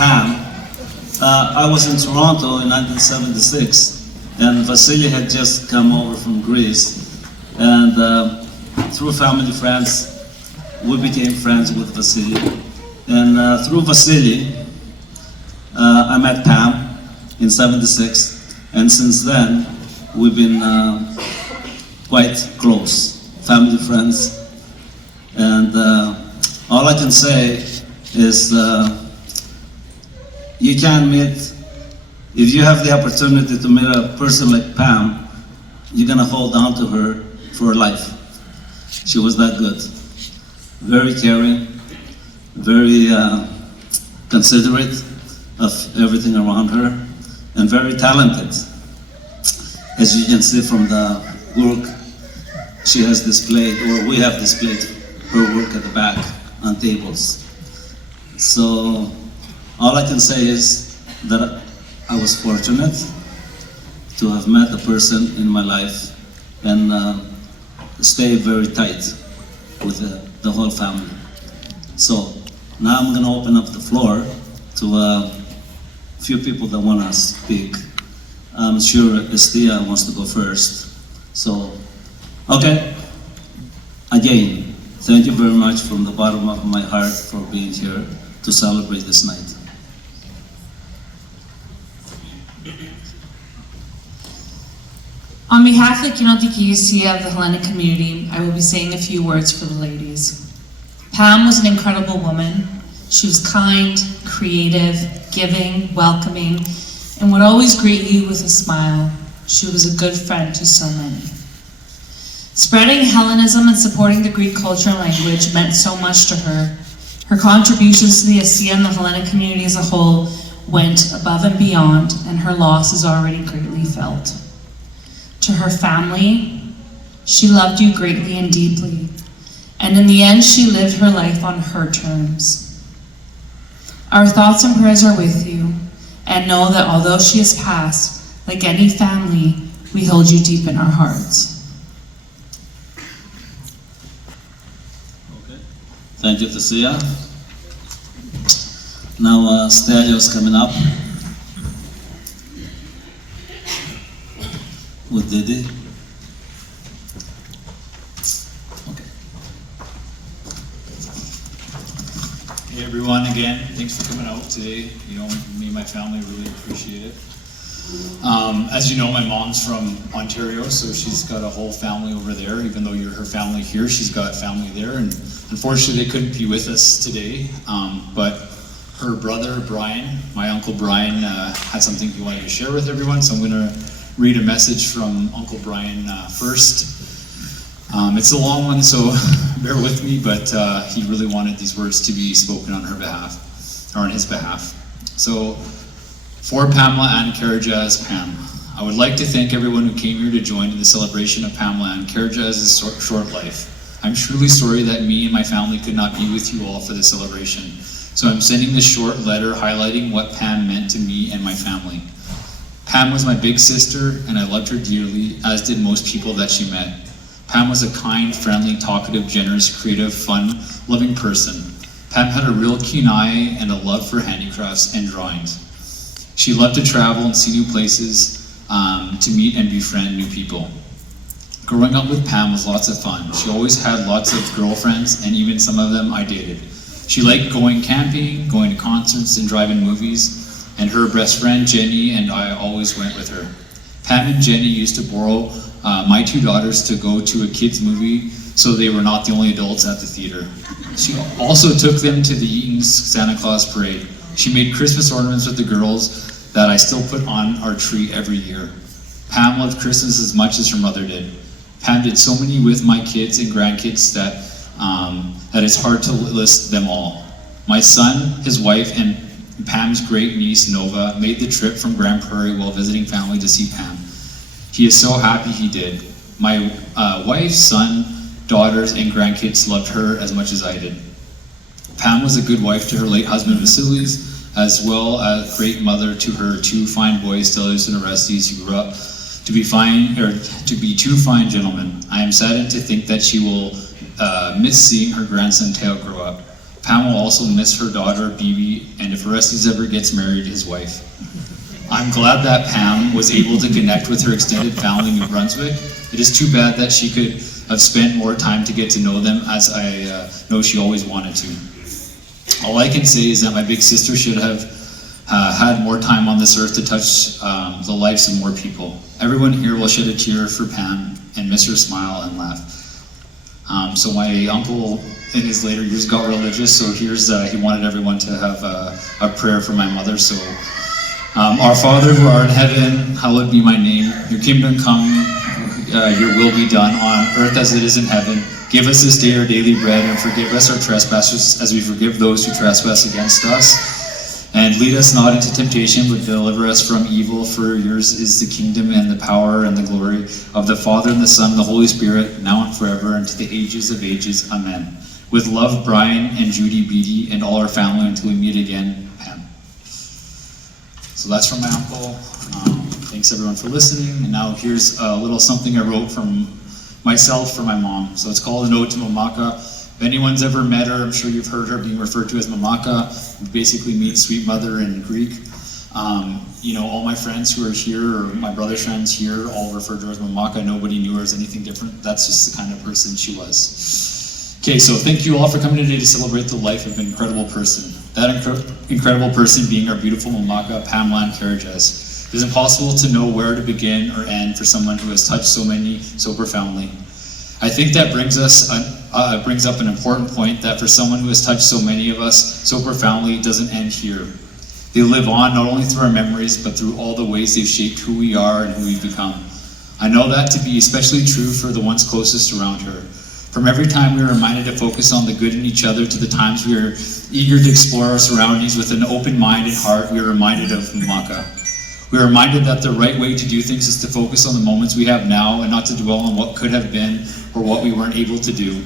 Pam, I was in Toronto in 1976, and Vasily had just come over from Greece, and through family friends, we became friends with Vasily. And through Vasily, I met Pam in 76, and since then, we've been quite close, family friends. And all I can say is you can meet, if you have the opportunity to meet a person like Pam, you're gonna hold on to her for life. She was that good. Very caring, very considerate of everything around her, and very talented. As you can see from the work she has displayed, or we have displayed her work at the back on tables. So all I can say is that I was fortunate to have met a person in my life and stay very tight with the whole family. So now I'm going to open up the floor to a few people that want to speak. I'm sure Estia wants to go first. So, okay. Again, thank you very much from the bottom of my heart for being here to celebrate this night. On behalf of the Kinotiki of the Hellenic community, I will be saying a few words for the ladies. Pam was an incredible woman. She was kind, creative, giving, welcoming, and would always greet you with a smile. She was a good friend to so many. Spreading Hellenism and supporting the Greek culture and language meant so much to her. Her contributions to the ASEA and the Hellenic community as a whole went above and beyond, and her loss is already greatly felt. To her family, she loved you greatly and deeply, and in the end, she lived her life on her terms. Our thoughts and prayers are with you, and know that although she has passed, like any family, we hold you deep in our hearts. Okay. Thank you, Tasia. Now, Stelio's coming up with Didi. Okay. Hey everyone, again, thanks for coming out today. You know, me and my family really appreciate it. As you know, my mom's from Ontario, so she's got a whole family over there. Even though you're her family here, she's got family there, and unfortunately they couldn't be with us today. But her brother, Brian, my Uncle Brian, had something he wanted to share with everyone, so I'm gonna read a message from Uncle Brian first. It's a long one, so bear with me, but he really wanted these words to be spoken on her behalf, or on his behalf. So, for Pamela Ann Karajaz's Pam, I would like to thank everyone who came here to join in the celebration of Pamela Ann Karajaz's short life. I'm truly sorry that me and my family could not be with you all for the celebration. So I'm sending this short letter highlighting what Pam meant to me and my family. Pam was my big sister, and I loved her dearly, as did most people that she met. Pam was a kind, friendly, talkative, generous, creative, fun, loving person. Pam had a real keen eye and a love for handicrafts and drawings. She loved to travel and see new places, to meet and befriend new people. Growing up with Pam was lots of fun. She always had lots of girlfriends, and even some of them I dated. She liked going camping, going to concerts, and driving movies, and her best friend Jenny and I always went with her. Pam and Jenny used to borrow my two daughters to go to a kids movie, so they were not the only adults at the theater. She also took them to the Eaton's Santa Claus parade. She made Christmas ornaments with the girls that I still put on our tree every year. Pam loved Christmas as much as her mother did. Pam did so many with my kids and grandkids that it's hard to list them all. My son, his wife, and Pam's great niece Nova made the trip from Grand Prairie while visiting family to see Pam. He is so happy he did. My wife, son, daughters, and grandkids loved her as much as I did. Pam was a good wife to her late husband Vasilis, as well as a great mother to her two fine boys, Stelios and Orestes, who grew up to be two fine gentlemen. I am saddened to think that she will miss seeing her grandson Teo grow up. Pam will also miss her daughter, Bibi, and if Orestes ever gets married, his wife. I'm glad that Pam was able to connect with her extended family in New Brunswick. It is too bad that she could have spent more time to get to know them, as I know she always wanted to. All I can say is that my big sister should have had more time on this earth to touch the lives of more people. Everyone here will shed a tear for Pam and miss her smile and laugh. So my uncle in his later years got religious, so here's he wanted everyone to have a prayer for my mother. So our Father who art in heaven, hallowed be my name. Your kingdom come, your will be done on earth as it is in heaven. Give us this day our daily bread, and forgive us our trespasses as we forgive those who trespass against us. And lead us not into temptation, but deliver us from evil. For yours is the kingdom and the power and the glory of the Father and the Son and the Holy Spirit, now and forever, and to the ages of ages. Amen. With love, Brian and Judy Beatty and all our family until we meet again, Pam. So that's from my uncle. Thanks everyone for listening. And now here's a little something I wrote from myself for my mom. So it's called An Ode to Mamaka. If anyone's ever met her, I'm sure you've heard her being referred to as Mamaka. It basically means sweet mother in Greek. You know, all my friends who are here, or my brother's friends here, all refer to her as Mamaka. Nobody knew her as anything different. That's just the kind of person she was. Okay, so thank you all for coming today to celebrate the life of an incredible person. That incredible person being our beautiful Mamaka, Pamela Karajas. It is impossible to know where to begin or end for someone who has touched so many so profoundly. I think that brings up an important point, that for someone who has touched so many of us so profoundly, it doesn't end here. They live on not only through our memories, but through all the ways they've shaped who we are and who we've become. I know that to be especially true for the ones closest around her. From every time we are reminded to focus on the good in each other, to the times we are eager to explore our surroundings with an open mind and heart, we are reminded of Mamaka. We are reminded that the right way to do things is to focus on the moments we have now and not to dwell on what could have been or what we weren't able to do.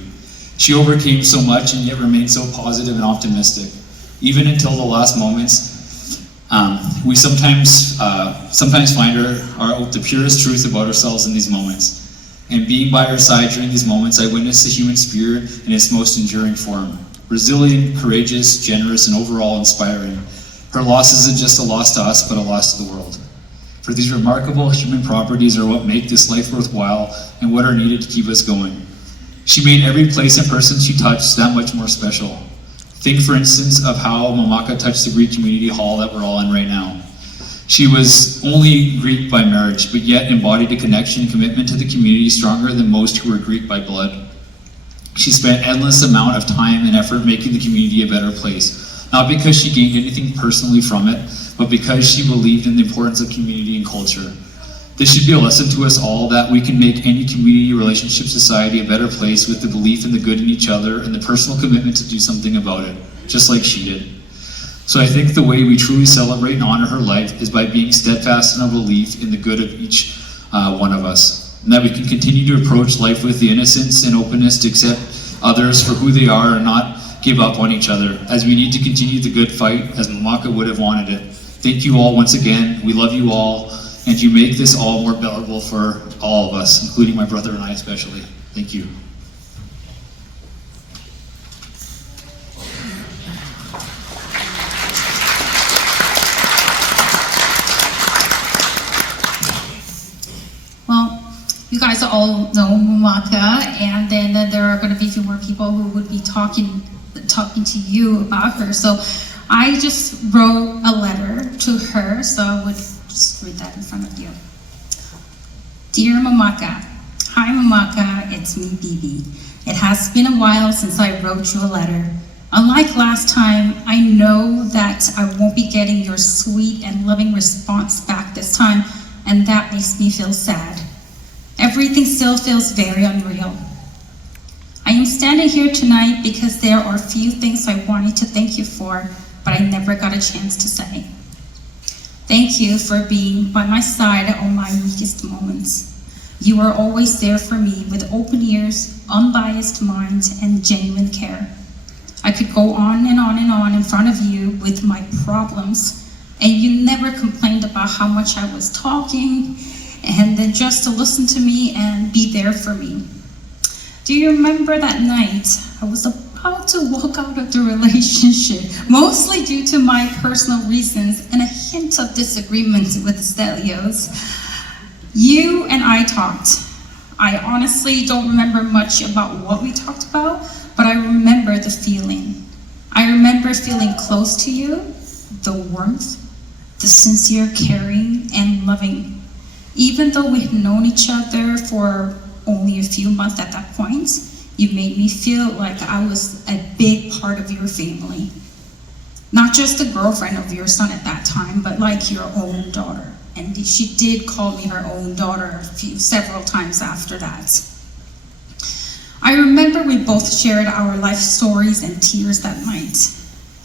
She overcame so much and yet remained so positive and optimistic. Even until the last moments, we sometimes find her the purest truth about ourselves in these moments. And being by her side during these moments, I witnessed the human spirit in its most enduring form. Resilient, courageous, generous, and overall inspiring. Her loss isn't just a loss to us, but a loss to the world. For these remarkable human properties are what make this life worthwhile and what are needed to keep us going. She made every place and person she touched that much more special. Think, for instance, of how Mamaka touched the Greek community hall that we're all in right now. She was only Greek by marriage, but yet embodied a connection and commitment to the community stronger than most who were Greek by blood. She spent endless amount of time and effort making the community a better place. Not because she gained anything personally from it, but because she believed in the importance of community and culture. This should be a lesson to us all that we can make any community, relationship, society a better place with the belief in the good in each other and the personal commitment to do something about it, just like she did. So I think the way we truly celebrate and honor her life is by being steadfast in our belief in the good of each one of us. And that we can continue to approach life with the innocence and openness to accept others for who they are and not give up on each other, as we need to continue the good fight as Mamaka would have wanted it. Thank you all once again. We love you all, and you make this all more bearable for all of us, including my brother and I especially. Thank you. Well, you guys all know Mamaka, and then there are going to be a few more people who would be talking to you about her. So I just wrote a letter to her, so I would just read that in front of you. Dear Mamaka, hi Mamaka, it's me, Bibi. It has been a while since I wrote you a letter. Unlike last time, I know that I won't be getting your sweet and loving response back this time, and that makes me feel sad. Everything still feels very unreal. I am standing here tonight because there are a few things I wanted to thank you for, but I never got a chance to say. Thank you for being by my side at all my weakest moments. You are always there for me with open ears, unbiased mind, and genuine care. I could go on and on and on in front of you with my problems, and you never complained about how much I was talking, and then just to listen to me and be there for me. Do you remember that night? I was about to walk out of the relationship, mostly due to my personal reasons and a hint of disagreement with Stelios. You and I talked. I honestly don't remember much about what we talked about, but I remember the feeling. I remember feeling close to you, the warmth, the sincere caring and loving. Even though we had known each other for only a few months at that point, you made me feel like I was a big part of your family. Not just a girlfriend of your son at that time, but like your own daughter. And she did call me her own daughter several times after that. I remember we both shared our life stories and tears that night.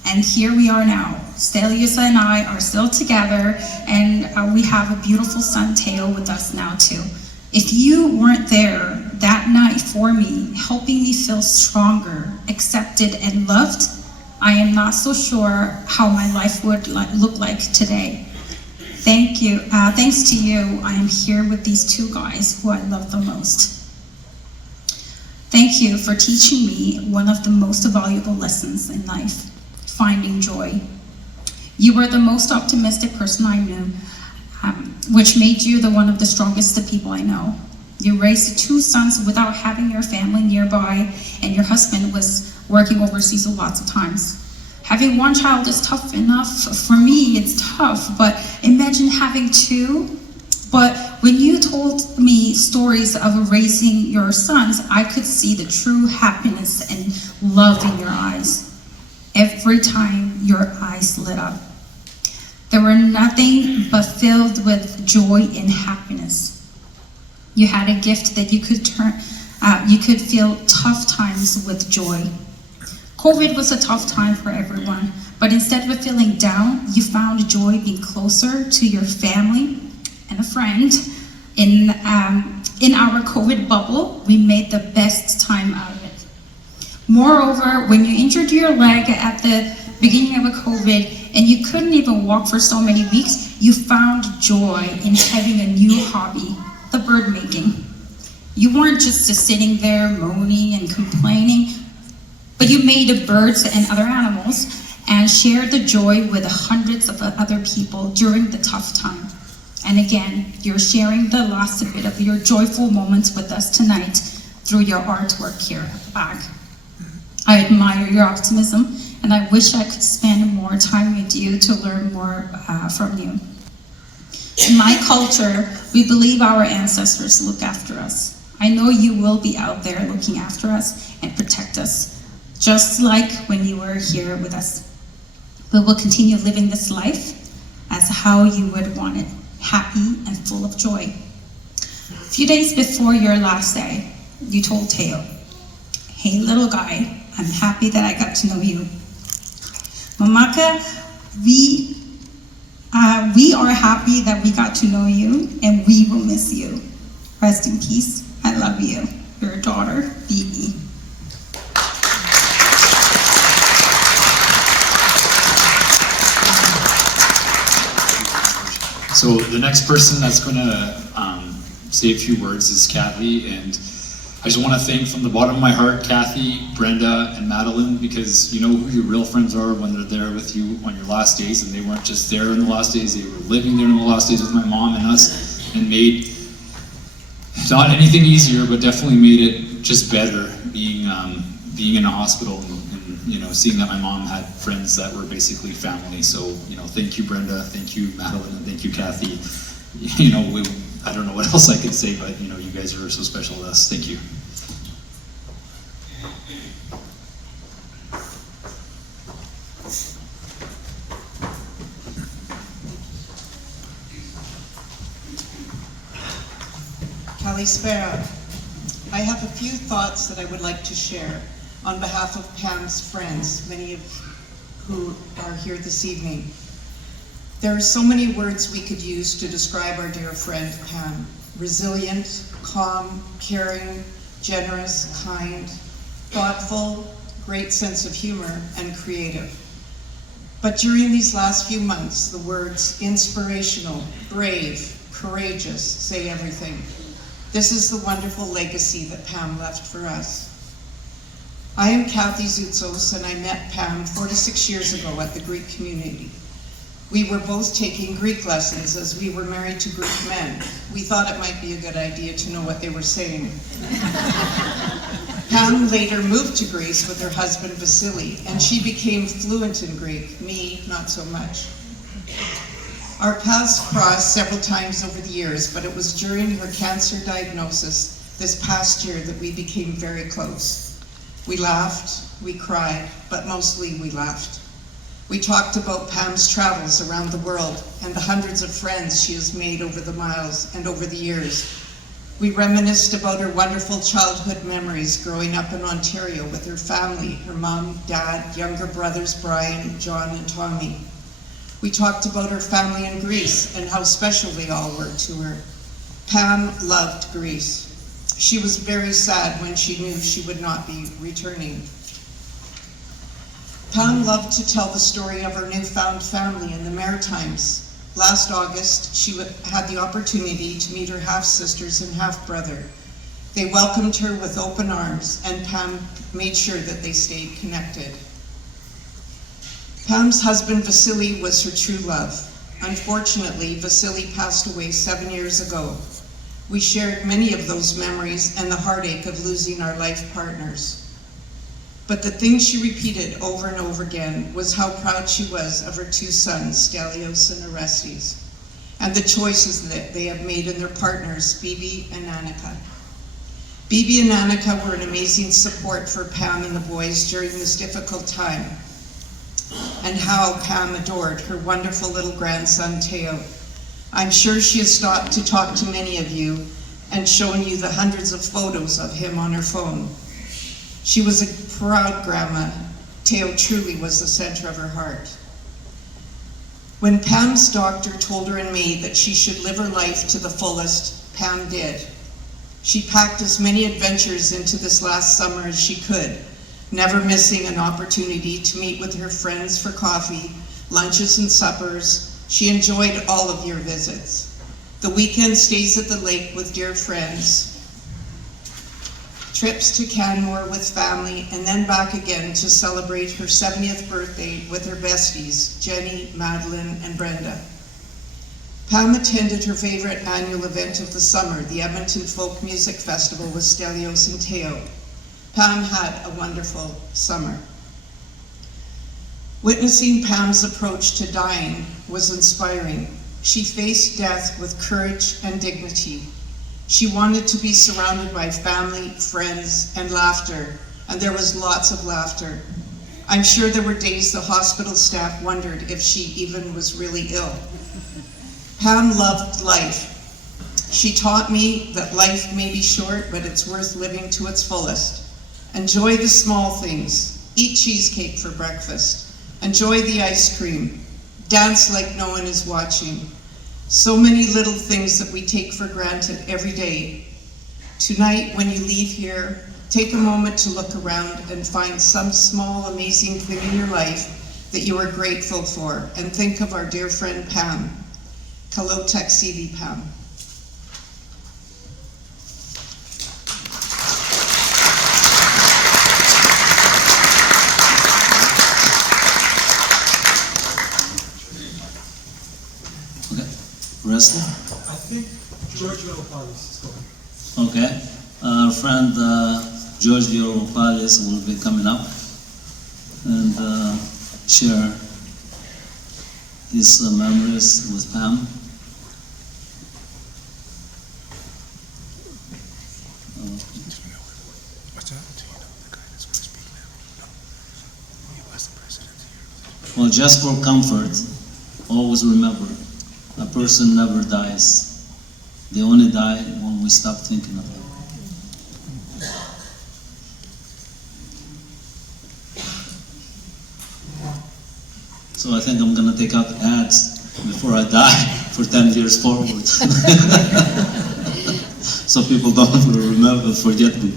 And here we are now. Stelios and I are still together, and we have a beautiful son, Teo, with us now too. If you weren't there that night for me, helping me feel stronger, accepted, and loved, I am not so sure how my life would look like today. Thank you. Thanks to you, I am here with these two guys who I love the most. Thank you for teaching me one of the most valuable lessons in life, finding joy. You were the most optimistic person I knew, which made you one of the strongest people I know. You raised two sons without having your family nearby, and your husband was working overseas lots of times. Having one child is tough enough. For me, it's tough, but imagine having two. But when you told me stories of raising your sons, I could see the true happiness and love in your eyes. Every time your eyes lit up, there were nothing but filled with joy and happiness. You had a gift that you could feel tough times with joy. COVID was a tough time for everyone, but instead of feeling down, you found joy being closer to your family and a friend. In our COVID bubble, we made the best time out of it. Moreover, when you injured your leg at the beginning of a COVID and you couldn't even walk for so many weeks, you found joy in having a new hobby, the bird making. You weren't just sitting there moaning and complaining, but you made birds and other animals and shared the joy with hundreds of other people during the tough time. And again, you're sharing the last bit of your joyful moments with us tonight through your artwork here at the back. I admire your optimism, and I wish I could spend more time with you to learn more from you. In my culture, we believe our ancestors look after us. I know you will be out there looking after us and protect us, just like when you were here with us. We will continue living this life as how you would want it, happy and full of joy. A few days before your last day, you told Teo, "Hey little guy, I'm happy that I got to know you. Mamaka, we are happy that we got to know you, and we will miss you. Rest in peace. I love you. Your daughter, Bibi." So the next person that's going to say a few words is Kathy, and I just want to thank from the bottom of my heart Kathy, Brenda, and Madeline, because you know who your real friends are when they're there with you on your last days, and they weren't just there in the last days, they were living there in the last days with my mom and us, and made not anything easier, but definitely made it just better being in a hospital and you know, seeing that my mom had friends that were basically family. So, you know, thank you, Brenda, thank you, Madeline, and thank you, Kathy. You know, I don't know what else I could say, but, you know, you guys are so special to us. Thank you. Kalispera. I have a few thoughts that I would like to share on behalf of Pam's friends, many of who are here this evening. There are so many words we could use to describe our dear friend Pam. Resilient, calm, caring, generous, kind, thoughtful, great sense of humor, and creative. But during these last few months, the words inspirational, brave, courageous say everything. This is the wonderful legacy that Pam left for us. I am Kathy Zoutsos, and I met Pam 4 to 6 years ago at the Greek community. We were both taking Greek lessons as we were married to Greek men. We thought it might be a good idea to know what they were saying. Pam later moved to Greece with her husband Vasily, and she became fluent in Greek, me not so much. Our paths crossed several times over the years, but it was during her cancer diagnosis this past year that we became very close. We laughed, we cried, but mostly we laughed. We talked about Pam's travels around the world and the hundreds of friends she has made over the miles and over the years. We reminisced about her wonderful childhood memories growing up in Ontario with her family, her mom, dad, younger brothers Brian, John, and Tommy. We talked about her family in Greece and how special they all were to her. Pam loved Greece. She was very sad when she knew she would not be returning. Pam loved to tell the story of her newfound family in the Maritimes. Last August, she had the opportunity to meet her half-sisters and half-brother. They welcomed her with open arms, and Pam made sure that they stayed connected. Pam's husband, Vasily, was her true love. Unfortunately, Vasily passed away 7 years ago. We shared many of those memories and the heartache of losing our life partners. But the thing she repeated over and over again was how proud she was of her two sons, Stelios and Orestes, and the choices that they have made in their partners, Bibi and Annika. Bibi and Annika were an amazing support for Pam and the boys during this difficult time, and how Pam adored her wonderful little grandson, Teo. I'm sure she has stopped to talk to many of you and shown you the hundreds of photos of him on her phone. She was a proud grandma. Teo truly was the center of her heart. When Pam's doctor told her in May that she should live her life to the fullest, Pam did. She packed as many adventures into this last summer as she could, never missing an opportunity to meet with her friends for coffee, lunches and suppers. She enjoyed all of your visits. The weekend stays at the lake with dear friends, trips to Canmore with family, and then back again to celebrate her 70th birthday with her besties, Jenny, Madeline, and Brenda. Pam attended her favorite annual event of the summer, the Edmonton Folk Music Festival with Stelios and Teo. Pam had a wonderful summer. Witnessing Pam's approach to dying was inspiring. She faced death with courage and dignity. She wanted to be surrounded by family, friends, and laughter, and there was lots of laughter. I'm sure there were days the hospital staff wondered if she even was really ill. Pam loved life. She taught me that life may be short, but it's worth living to its fullest. Enjoy the small things. Eat cheesecake for breakfast. Enjoy the ice cream. Dance like no one is watching. So many little things that we take for granted every day. Tonight, when you leave here, take a moment to look around and find some small, amazing thing in your life that you are grateful for, and think of our dear friend Pam. Kalotek Sivi Pam. Wrestler? I think Giorgio Palis is going. Okay. Our friend Giorgio Palis will be coming up and share his memories with Pam. What's that? Do you know the guy that's going to speak now? No. He was the president here. Well, just for comfort, always remember, a person never dies. They only die when we stop thinking of them. So I think I'm gonna take out the ads before I die for 10 years forward. So people don't forget me.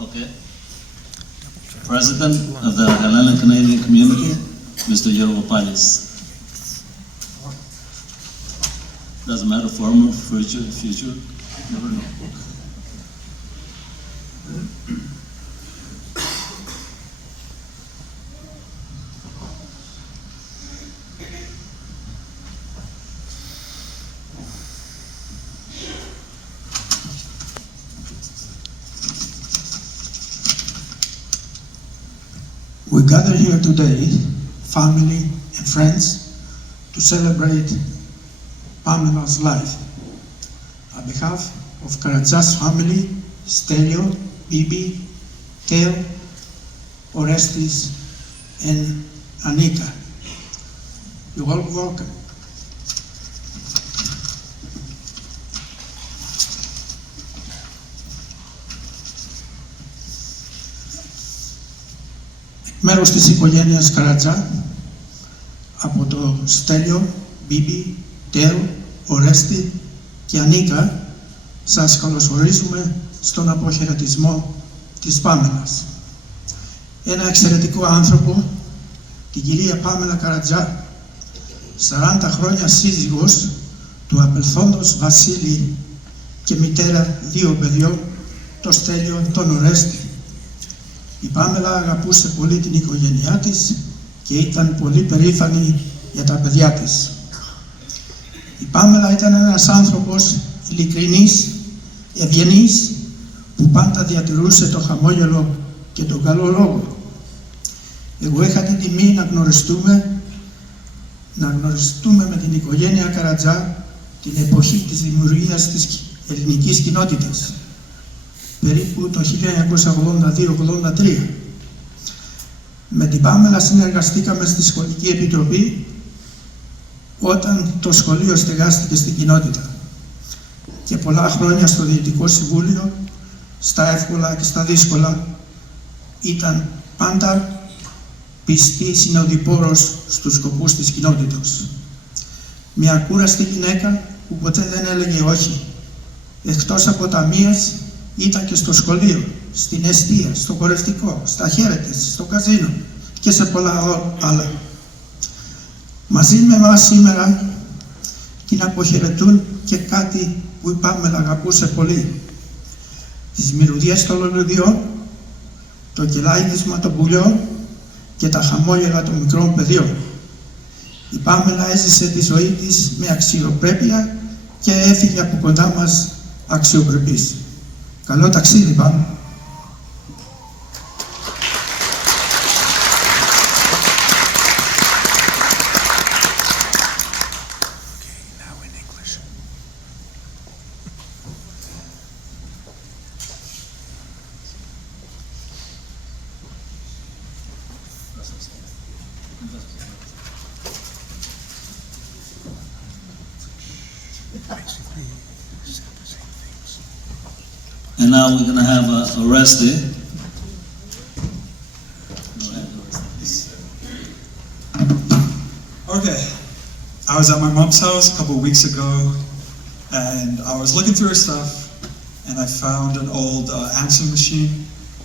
Okay. President of the Hellenic Canadian Community, Mr. Giorgio Palis. Doesn't matter, former, future, never know. We gather here today, family and friends, to celebrate Pamela's life. On behalf of Karatza's family, Stelio, Bibi, Teo, Orestes, and Anika, you're all welcome. Μέρος της οικογένειας Καρατζά, από το Στέλιο, Μπίμπι, Τέο, Ορέστη και Ανίκα, σας καλωσορίζουμε στον αποχαιρετισμό της Πάμελας. Ένα εξαιρετικό άνθρωπο, την κυρία Πάμελα Καρατζά, 40 χρόνια σύζυγος του απελθόντος Βασίλη και μητέρα 2 παιδιών, το Στέλιο, τον Ορέστη. Η Πάμελα αγαπούσε πολύ την οικογένειά της και ήταν πολύ περήφανη για τα παιδιά της. Η Πάμελα ήταν ένας άνθρωπος ειλικρινής, ευγενής, που πάντα διατηρούσε το χαμόγελο και τον καλό λόγο. Εγώ είχα την τιμή να γνωριστούμε με την οικογένεια Καρατζά την εποχή της δημιουργίας της ελληνικής κοινότητας, περίπου το 1982-83. Με την Πάμελα συνεργαστήκαμε στη Σχολική Επιτροπή όταν το σχολείο στεγάστηκε στην κοινότητα και πολλά χρόνια στο Διοικητικό Συμβούλιο, στα εύκολα και στα δύσκολα, ήταν πάντα πιστή συνοδοιπόρος στους σκοπούς της κοινότητας. Μια ακούραστη γυναίκα που ποτέ δεν έλεγε όχι. Εκτός από ταμείας, ήταν και στο σχολείο, στην εστία, στο χορευτικό, στα χαίρετες, στο καζίνο και σε πολλά άλλα. Μαζί με εμάς σήμερα την αποχαιρετούν και κάτι που η Πάμελα αγαπούσε πολύ. Τις μυρωδιές των λουλουδιών, το κελάιδισμα των πουλιών και τα χαμόγελα των μικρών παιδιών. Η Πάμελα έζησε τη ζωή της με αξιοπρέπεια και έφυγε από κοντά μας αξιοπρεπής. Καλό ταξίδι, Πάμελα. And now we're gonna have a rest day. Okay, I was at my mom's house a couple of weeks ago, and I was looking through her stuff, and I found an old answering machine,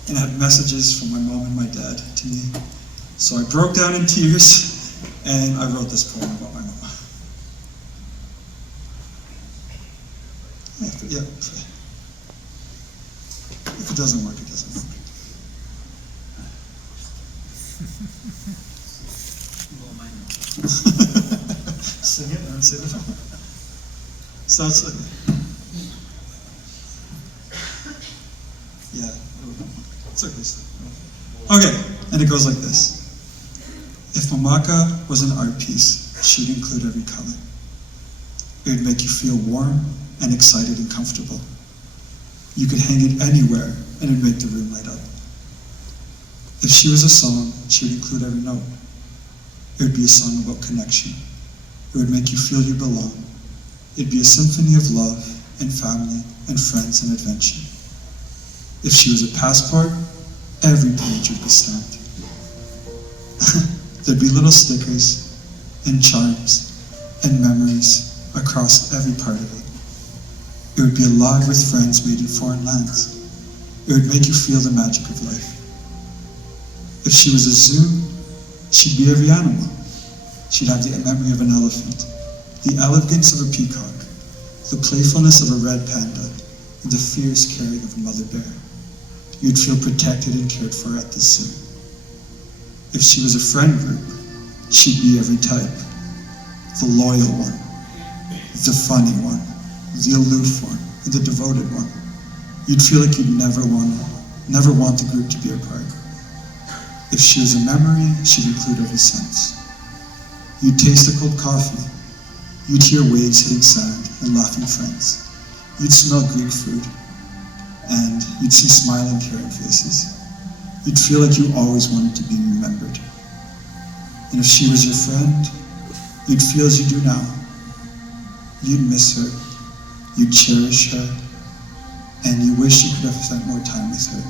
and it had messages from my mom and my dad to me. So I broke down in tears, and I wrote this poem about my mom. Yeah. If it doesn't work, it doesn't work. Sing it and sing it. So it's like, yeah, it's okay. Okay, and it goes like this. If Mamaka was an art piece, she'd include every color. It would make you feel warm and excited and comfortable. You could hang it anywhere and it'd make the room light up. If she was a song, she would include every note. It would be a song about connection. It would make you feel you belong. It'd be a symphony of love and family and friends and adventure. If she was a passport, every page would be stamped. There'd be little stickers and charms and memories across every part of it. It would be alive with friends made in foreign lands. It would make you feel the magic of life. If she was a zoo, she'd be every animal. She'd have the memory of an elephant, the elegance of a peacock, the playfulness of a red panda, and the fierce caring of a mother bear. You'd feel protected and cared for at the zoo. If she was a friend group, she'd be every type. The loyal one, the funny one, the aloof one, and the devoted one. You'd feel like you'd never want the group to be apart. If she was a memory, she'd include every sense. You'd taste the cold coffee. You'd hear waves hitting sand and laughing friends. You'd smell Greek food, and you'd see smiling, caring faces. You'd feel like you always wanted to be remembered. And if she was your friend, you'd feel as you do now. You'd miss her, you'd cherish her, and you wish you could have spent more time with her.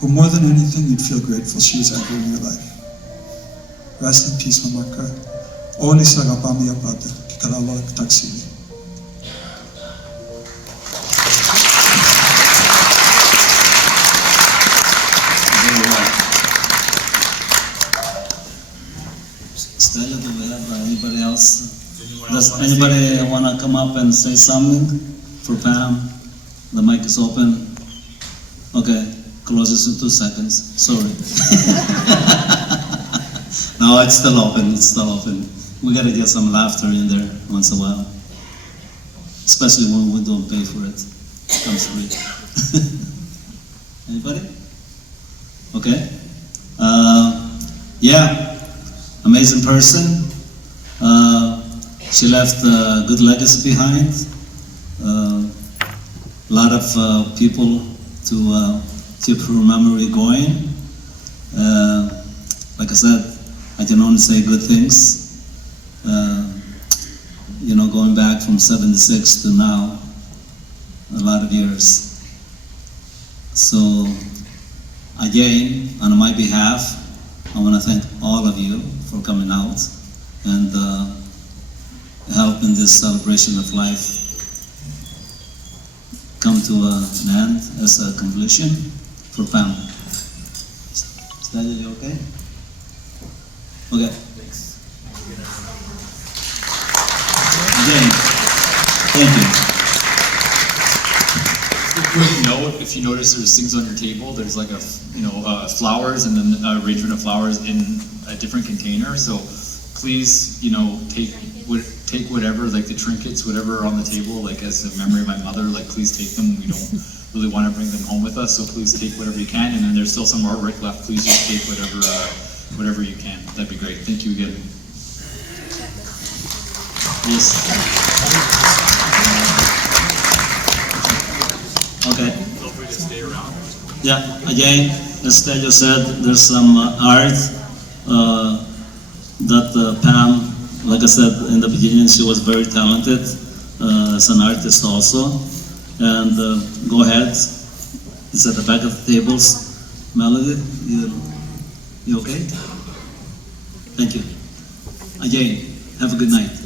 But more than anything, you'd feel grateful she was ever in your life. Rest in peace, Mamaka. Oli sa agapami apata, kikalawa taksili. Very well. Stella, do we have anybody else? Does anybody want to come up and say something for Pam? The mic is open. Okay, closes in 2 seconds. Sorry. No, it's still open. It's still open. We gotta get some laughter in there once in a while, especially when we don't pay for it. It comes free. Anybody? Okay. Yeah, amazing person. She left a good legacy behind. A lot of people to keep her memory going. Like I said, I can only say good things. You know, going back from 76 to now, a lot of years. So, again, on my behalf, I want to thank all of you for coming out and helping this celebration of life come to an end as a completion for Pam. Is that okay? Okay. Again, thank you. A quick note, if you notice there's things on your table, there's like flowers and then an arrangement of flowers in a different container. So please, take whatever, like the trinkets, whatever are on the table, like as a memory of my mother, like please take them. We don't really want to bring them home with us, so please take whatever you can. And then there's still some artwork left. Please just take whatever you can. That'd be great. Thank you again. Yes. Okay. Feel free to stay around. Yeah, again, as Telio said, there's some art that Pam, like I said in the beginning, she was very talented as an artist also. And go ahead, it's at the back of the tables. Melody, you okay? Thank you. Again, have a good night.